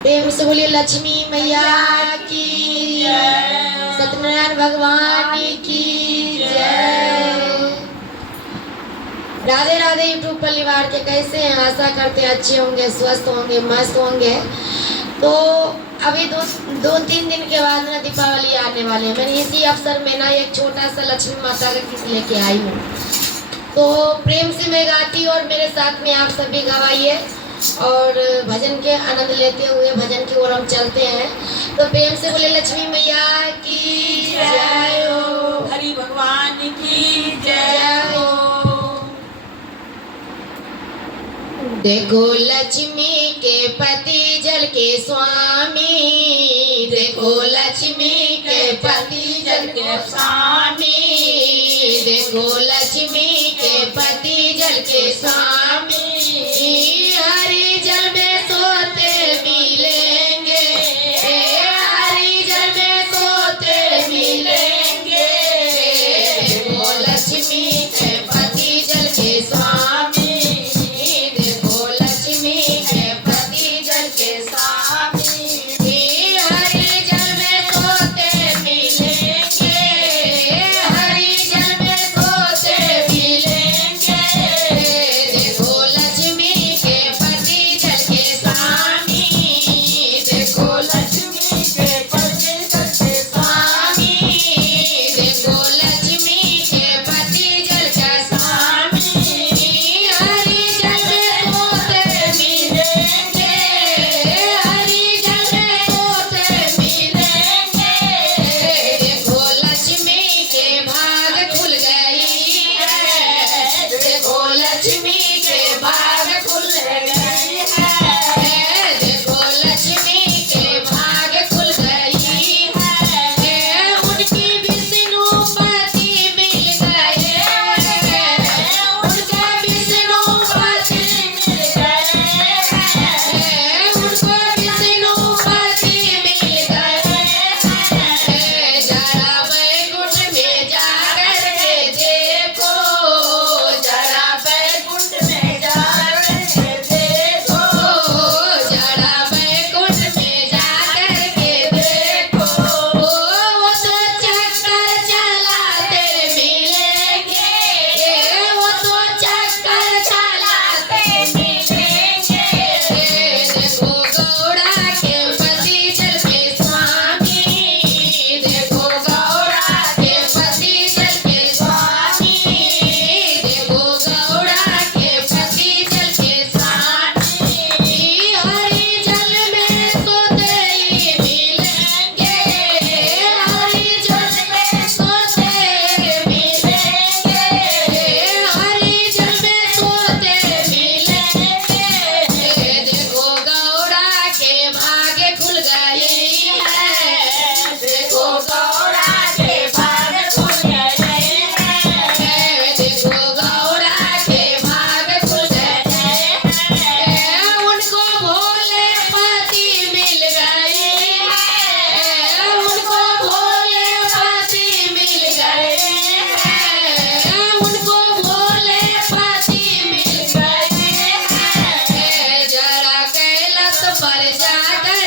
प्रेम से बोलिए लक्ष्मी मैया की जय, सत्यनारायण भगवान की जय। राधे राधे यूट्यूब परिवार के कैसे हैं? आशा करते हैं अच्छे होंगे, स्वस्थ होंगे, मस्त होंगे। तो अभी दो तीन दिन के बाद ना दीपावली आने वाले हैं। मैंने इसी अवसर में ना एक छोटा सा लक्ष्मी माता का गीत लेके आई हूँ। तो प्रेम से मैं गाती और मेरे साथ में आप सभी गवाइए और भजन के आनंद लेते हुए भजन की ओर हम चलते हैं। तो प्रेम से बोले लक्ष्मी मैया की जय हो, हरि भगवान की जय हो। देखो लक्ष्मी के पति जल के स्वामी, देखो लक्ष्मी के पति जल के स्वामी, देखो लक्ष्मी के पति जल के स्वामी। हरि जल में सोते मिलेंगे, हरि जल में सोते मिलेंगे। देखो लक्ष्मी के पति जल के स्वामी, देखो लक्ष्मी के पति जल के स्वामी। हरि जल में सोते मिलेंगे, हरि जल में सोते मिलेंगे। देखो लक्ष्मी के पति जल के स्वामी, देखो लक्ष्मी के पति जल के स्वामी, देखो लक्ष्मी के पति जल के स्वामी। हरि जल में सोते मिलेंगे, हरि जल में सोते मिलेंगे। देखो लक्ष्मी के भाग खुल गई है, देखो लक्ष्मी के भाग खुल गई है, देखो लक्ष्मी के भाग खुल गई है। उनकी विष्णुपति मिल गए, उनका विष्णुपति मिल गए, उनको विष्णुपति मिल गए। जरा वैकुंठ में जाकर के देखो, जरा वैकुंठ में जाकर के देखो, जरा वैकुंठ में जाकर के देखो। वो तो चक्कर चलाते मिलेंगे, वो तो चक्कर चलाते मिलेंगे। देखो गौड़ा के पति जल के स्वामी, देखो गौड़ा के पति जल के स्वामी, देखो गौड़ा के पति जल के स्वामी। हरि जल में सोते ही मिलेंगे, हरि जल में सोते मिलेंगे, हरि जल में सोते मिलेंगे। देखो गौड़ा के भाग खुल गई है, देखो गौड़ा के भाग खुल गए हैं, देखो गौड़ा के भाग खुल गए हैं। उनको भोले पति मिल गए हैं, उनको भोले पति मिल गए हैं, उनको भोले पति मिल गए हैं। जरा कैलाश पर जाकर